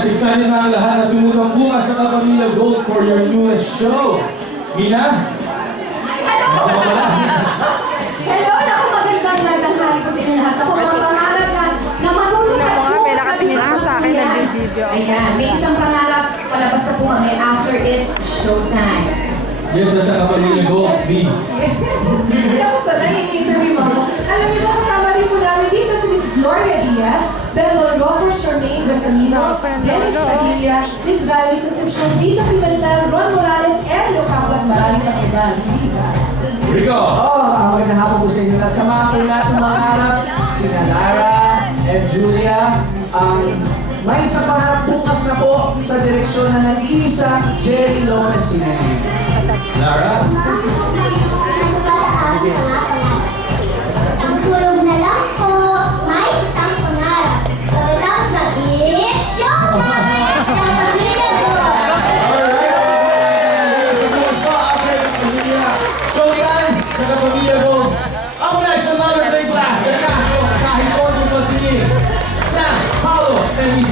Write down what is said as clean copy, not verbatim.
Yes, excited na ang lahat na tumutong bukas sa Kapamilya Gold for your newest show. Mina? Hello! Hello! Naku, magandang tanghali po sa inyo lahat. Ako, mga pangarap na manunod at bukas sa Kapamilya. Ayan, may isang pangarap palabas na po kami after it's showtime. Yes, nasa Kapamilya Gold, B. Sa nai-interview mo. Alam niyo ba, kasama rin po namin dito si Miss Gloria Diaz, Bel Rover, Charmaine Bertamino, Dennis Padilla, Miss Valerie Concepcion, Vito Pimentel, Ron Morales, and Lucao at maraming kapiban. Rico! Magandang hapon po sa inyo at samahan po natin mga harap, sina Lara and Julia. May isang pangarap bukas na po sa direksyon na nag-iisa, Jerry Lopez Sinay. Lara? Ang tulog na lang po, may isang pangarap. Pagkatapos mag-it's showtime! Sa Kapamilya Gold! Alright! Sa bukas pa, after Kapamilya Showtime sa Kapamilya Gold. Up next, another big blast. Ernesto, kahit po sa tingin. Sam, Paulo, and Miss